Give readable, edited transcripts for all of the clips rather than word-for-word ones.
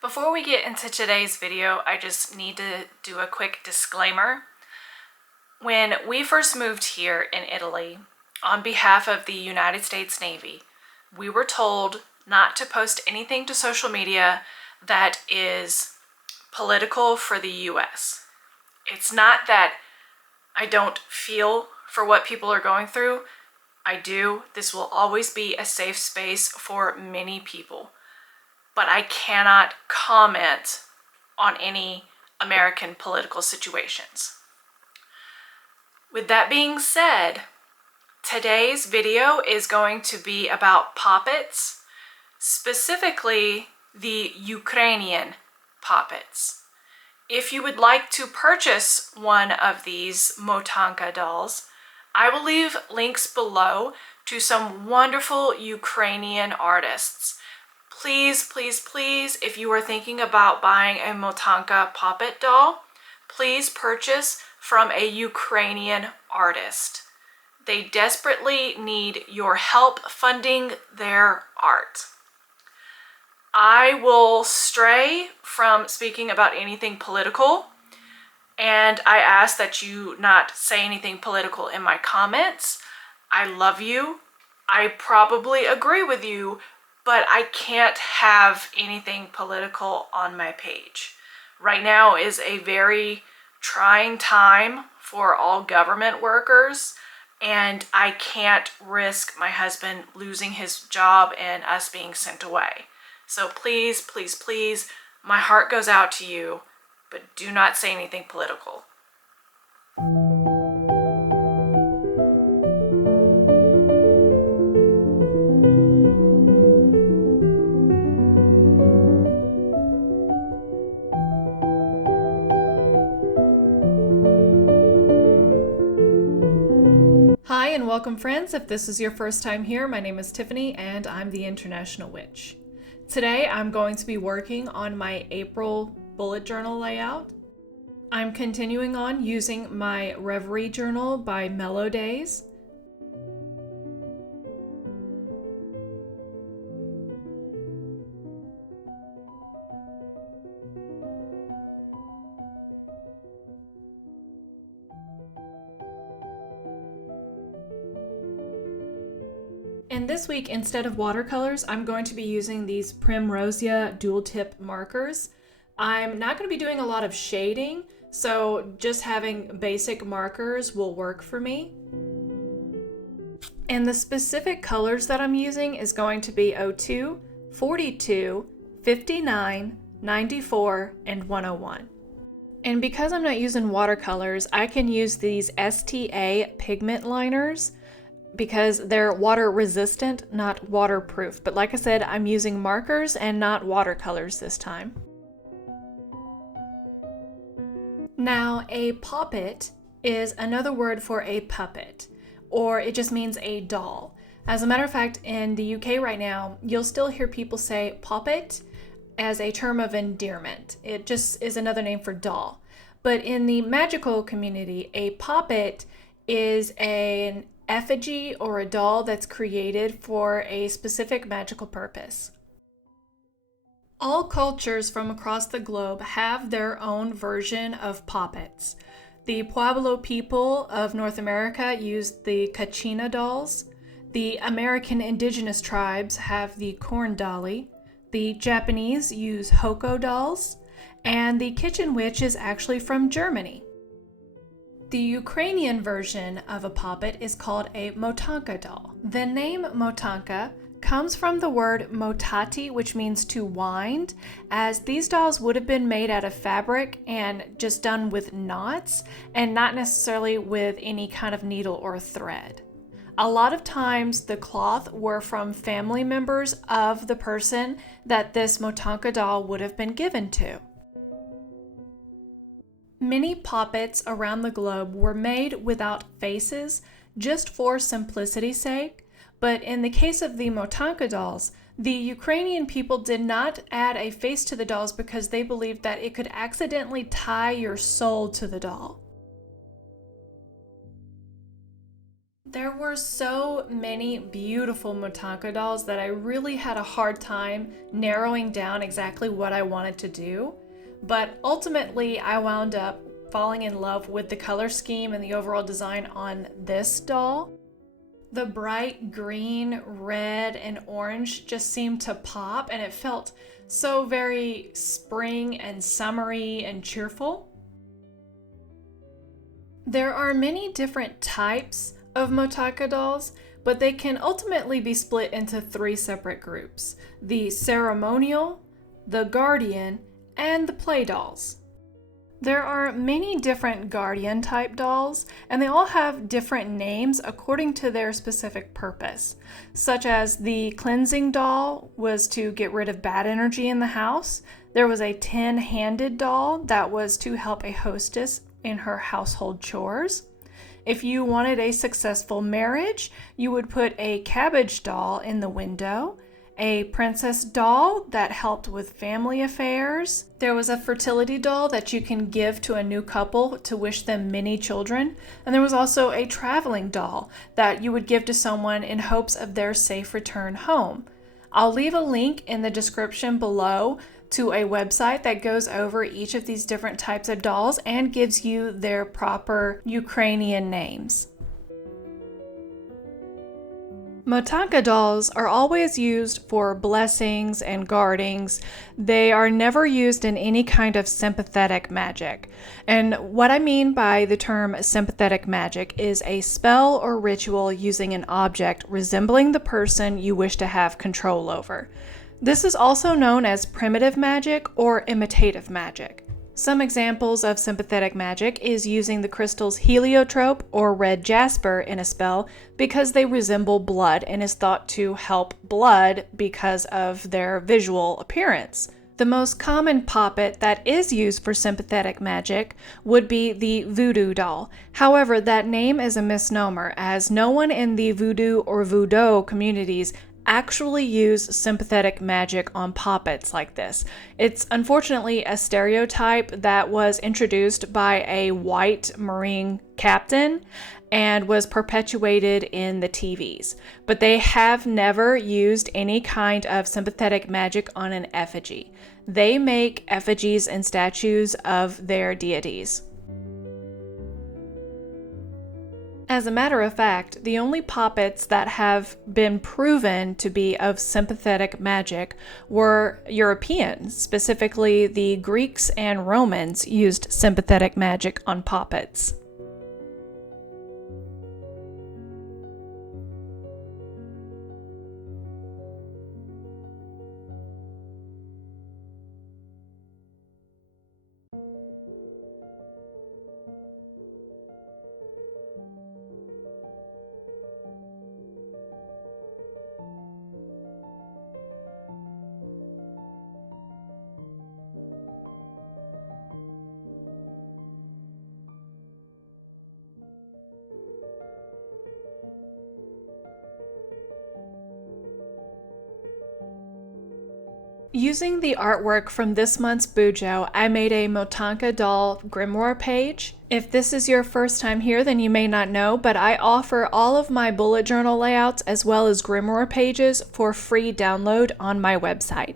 Before we get into today's video, I just need to do a quick disclaimer. When we first moved here in Italy, on behalf of the United States Navy, we were told not to post anything to social media that is political for the US. It's not that I don't feel for what people are going through. I do. This will always be a safe space for many people. But I cannot comment on any American political situations. With that being said, today's video is going to be about poppets, specifically the Ukrainian poppets. If you would like to purchase one of these Motanka dolls, I will leave links below to some wonderful Ukrainian artists. Please, please, please, if you are thinking about buying a Motanka poppet doll, please purchase from a Ukrainian artist. They desperately need your help funding their art. I will stray from speaking about anything political, and I ask that you not say anything political in my comments. I love you. I probably agree with you, but I can't have anything political on my page. Right now is a very trying time for all government workers, and I can't risk my husband losing his job and us being sent away. So please, please, please, my heart goes out to you, but do not say anything political. Hi and welcome, friends. If this is your first time here, my name is Tiffany and I'm the International Witch. Today I'm going to be working on my April bullet journal layout. I'm continuing on using my Reverie Journal by Mellow Days. And this week, instead of watercolors, I'm going to be using these Primrosia Dual-tip markers. I'm not going to be doing a lot of shading, so just having basic markers will work for me. And the specific colors that I'm using is going to be 02, 42, 59, 94, and 101. And because I'm not using watercolors, I can use these STA Pigment Liners, because they're water resistant, not waterproof. But like I said, I'm using markers and not watercolors this time. Now, a poppet is another word for a puppet, or it just means a doll. As a matter of fact, in the UK right now, you'll still hear people say poppet as a term of endearment. It just is another name for doll. But in the magical community, a poppet is an effigy or a doll that's created for a specific magical purpose. All cultures from across the globe have their own version of poppets. The Pueblo people of North America use the Kachina dolls. The American indigenous tribes have the corn dolly. The Japanese use Hoko dolls. And the kitchen witch is actually from Germany. The Ukrainian version of a poppet is called a Motanka doll. The name Motanka comes from the word motati, which means to wind, as these dolls would have been made out of fabric and just done with knots and not necessarily with any kind of needle or thread. A lot of times the cloth were from family members of the person that this Motanka doll would have been given to. Many poppets around the globe were made without faces just for simplicity's sake, but in the case of the Motanka dolls, the Ukrainian people did not add a face to the dolls because they believed that it could accidentally tie your soul to the doll. There were so many beautiful Motanka dolls that I really had a hard time narrowing down exactly what I wanted to do. But ultimately, I wound up falling in love with the color scheme and the overall design on this doll. The bright green, red, and orange just seemed to pop, and it felt so very spring and summery and cheerful. There are many different types of Motanka dolls, but they can ultimately be split into three separate groups: the ceremonial, the guardian, and the play dolls. There are many different guardian type dolls, and they all have different names according to their specific purpose, such as the cleansing doll was to get rid of bad energy in the house. There was a 10-handed doll that was to help a hostess in her household chores. If you wanted a successful marriage, you would put a cabbage doll in the window, a princess doll that helped with family affairs. There was a fertility doll that you can give to a new couple to wish them many children. And there was also a traveling doll that you would give to someone in hopes of their safe return home. I'll leave a link in the description below to a website that goes over each of these different types of dolls and gives you their proper Ukrainian names. Motanka dolls are always used for blessings and guardings. They are never used in any kind of sympathetic magic. And what I mean by the term sympathetic magic is a spell or ritual using an object resembling the person you wish to have control over. This is also known as primitive magic or imitative magic. Some examples of sympathetic magic is using the crystals heliotrope or red jasper in a spell because they resemble blood and is thought to help blood because of their visual appearance. The most common poppet that is used for sympathetic magic would be the voodoo doll. However, that name is a misnomer, as no one in the voodoo or voodoo communities actually use sympathetic magic on poppets like this. It's unfortunately a stereotype that was introduced by a white Marine captain and was perpetuated in the TVs. But they have never used any kind of sympathetic magic on an effigy. They make effigies and statues of their deities. As a matter of fact, the only poppets that have been proven to be of sympathetic magic were Europeans. Specifically, the Greeks and Romans used sympathetic magic on poppets. Using the artwork from this month's Bujo, I made a Motanka doll Grimoire page. If this is your first time here, then you may not know, but I offer all of my bullet journal layouts as well as Grimoire pages for free download on my website.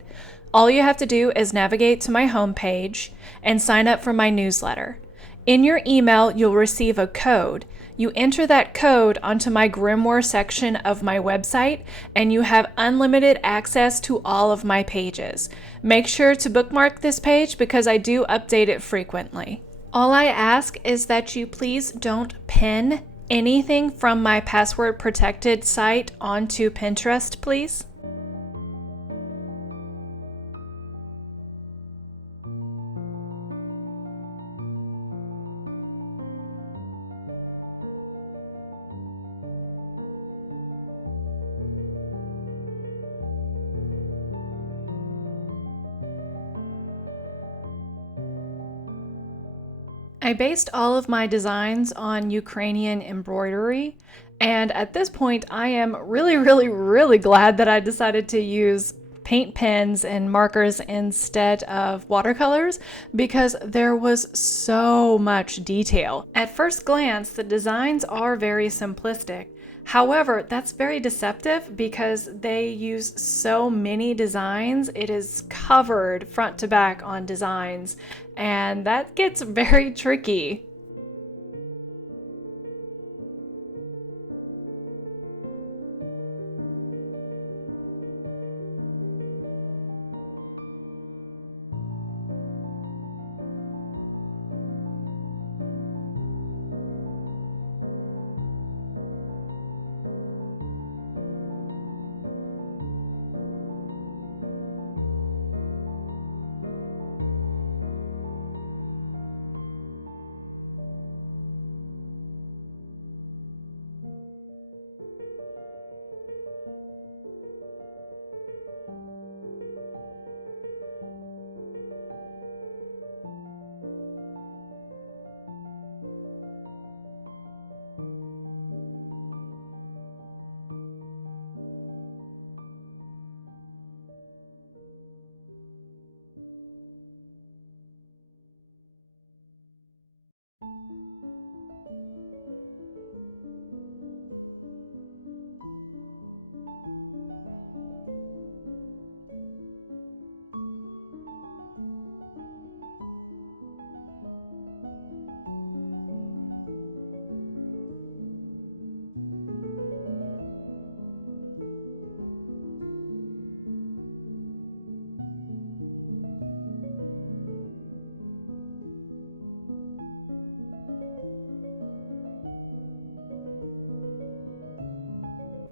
All you have to do is navigate to my homepage and sign up for my newsletter. In your email, you'll receive a code. You enter that code onto my Grimoire section of my website, and you have unlimited access to all of my pages. Make sure to bookmark this page because I do update it frequently. All I ask is that you please don't pin anything from my password protected site onto Pinterest, please. I based all of my designs on Ukrainian embroidery, and at this point I am really glad that I decided to use paint pens and markers instead of watercolors because there was so much detail. At first glance, the designs are very simplistic, However, that's very deceptive because they use so many designs. It is covered front to back on designs, and that gets very tricky.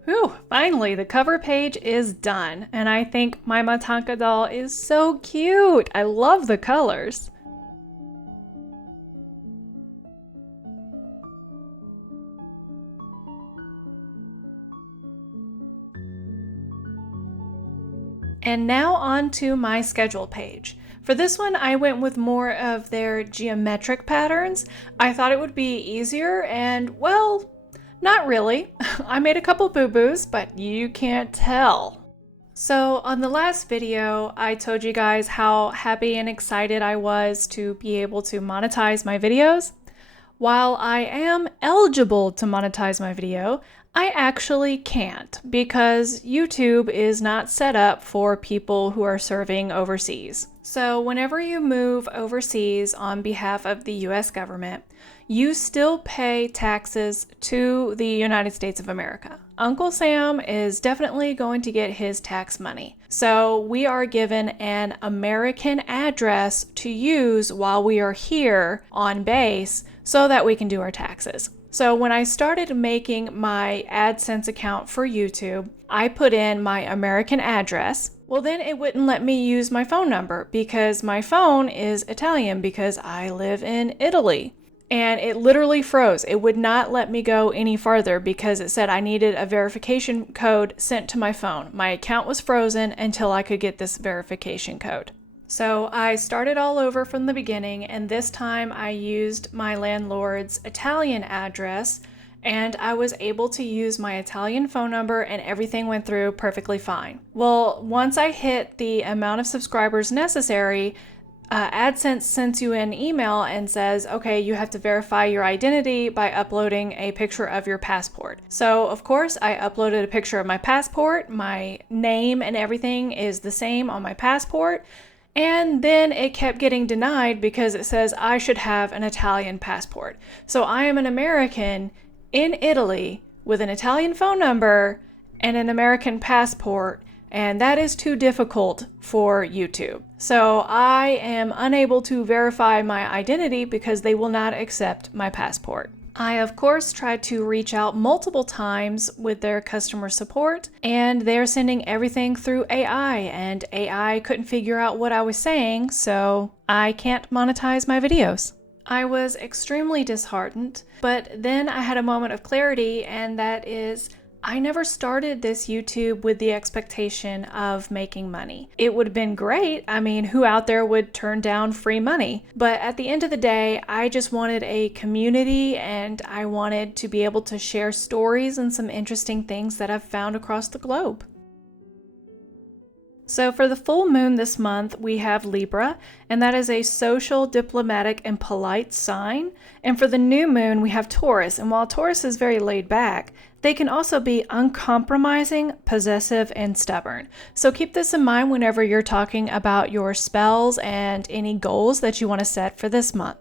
Whew, finally, the cover page is done, and I think my Motanka doll is so cute. I love the colors. And now on to my schedule page. For this one, I went with more of their geometric patterns. I thought it would be easier, and well, not really. I made a couple boo-boos, but you can't tell. So on the last video, I told you guys how happy and excited I was to be able to monetize my videos. While I am eligible to monetize my video, I actually can't because YouTube is not set up for people who are serving overseas. So whenever you move overseas on behalf of the US government, you still pay taxes to the United States of America. Uncle Sam is definitely going to get his tax money. So we are given an American address to use while we are here on base so that we can do our taxes. So when I started making my AdSense account for YouTube, I put in my American address. Well, then it wouldn't let me use my phone number because my phone is Italian because I live in Italy. And it literally froze. It would not let me go any farther because it said I needed a verification code sent to my phone. My account was frozen until I could get this verification code. So I started all over from the beginning, and this time I used my landlord's Italian address, and I was able to use my Italian phone number, and everything went through perfectly fine. Well, once I hit the amount of subscribers necessary, AdSense sends you an email and says, okay, you have to verify your identity by uploading a picture of your passport. So of course I uploaded a picture of my passport. My name and everything is the same on my passport. And then it kept getting denied because it says I should have an Italian passport. So I am an American in Italy with an Italian phone number and an American passport, and that is too difficult for YouTube. So I am unable to verify my identity because they will not accept my passport. I, of course, tried to reach out multiple times with their customer support, and they're sending everything through AI, and AI couldn't figure out what I was saying, so I can't monetize my videos. I was extremely disheartened, but then I had a moment of clarity, and that is, I never started this YouTube with the expectation of making money. It would have been great. I mean, who out there would turn down free money? But at the end of the day, I just wanted a community, and I wanted to be able to share stories and some interesting things that I've found across the globe. So for the full moon this month, we have Libra, and that is a social, diplomatic, and polite sign. And for the new moon, we have Taurus. And while Taurus is very laid back, They can also be uncompromising, possessive, and stubborn. So keep this in mind whenever you're talking about your spells and any goals that you want to set for this month.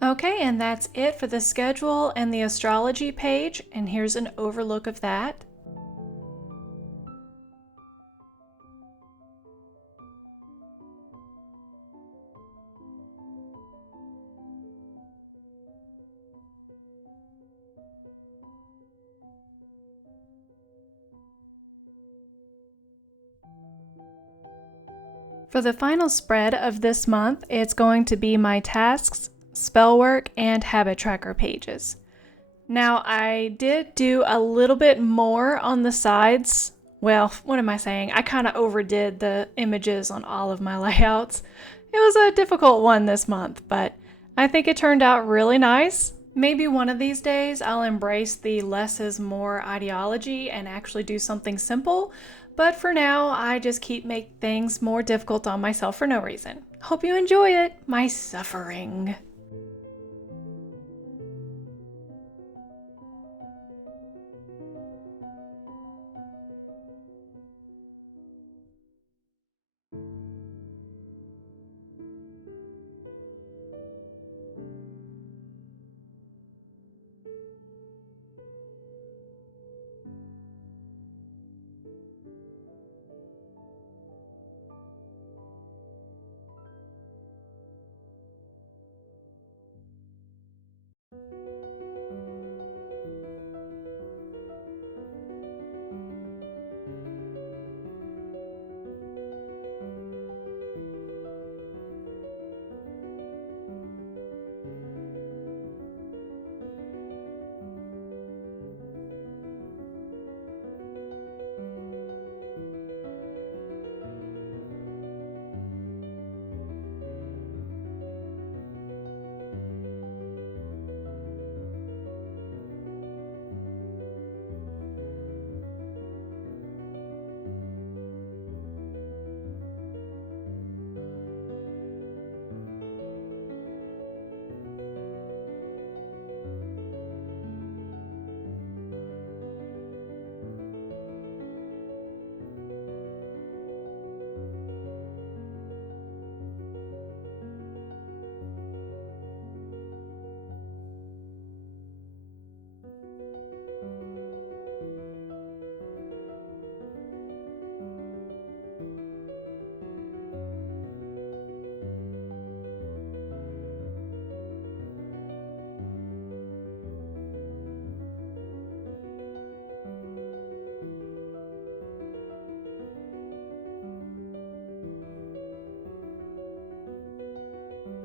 Okay, and that's it for the schedule and the astrology page, and here's an overlook of that. For the final spread of this month, it's going to be my tasks, spellwork, and habit tracker pages. Now, I did do a little bit more on the sides. Well, what am I saying? I kind of overdid the images on all of my layouts. It was a difficult one this month, but I think it turned out really nice. Maybe one of these days I'll embrace the less is more ideology and actually do something simple. But for now, I just keep making things more difficult on myself for no reason. Hope you enjoy it, my suffering.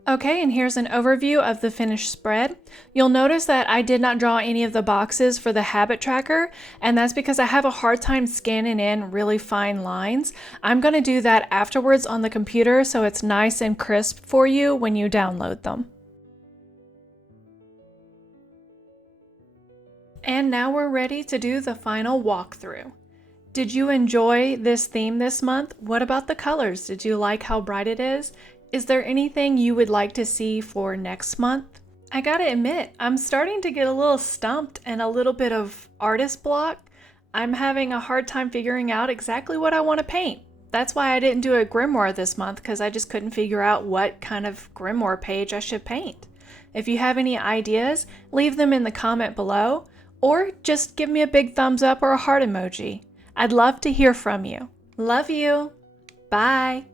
Okay, and here's an overview of the finished spread. You'll notice that I did not draw any of the boxes for the habit tracker, and that's because I have a hard time scanning in really fine lines. I'm going to do that afterwards on the computer so it's nice and crisp for you when you download them. And now we're ready to do the final walkthrough. Did you enjoy this theme this month? What about the colors? Did you like how bright it is? Is there anything you would like to see for next month? I gotta admit, I'm starting to get a little stumped and a little bit of artist block. I'm having a hard time figuring out exactly what I want to paint. That's why I didn't do a Grimoire this month, because I just couldn't figure out what kind of Grimoire page I should paint. If you have any ideas, leave them in the comment below, or just give me a big thumbs up or a heart emoji. I'd love to hear from you. Love you. Bye.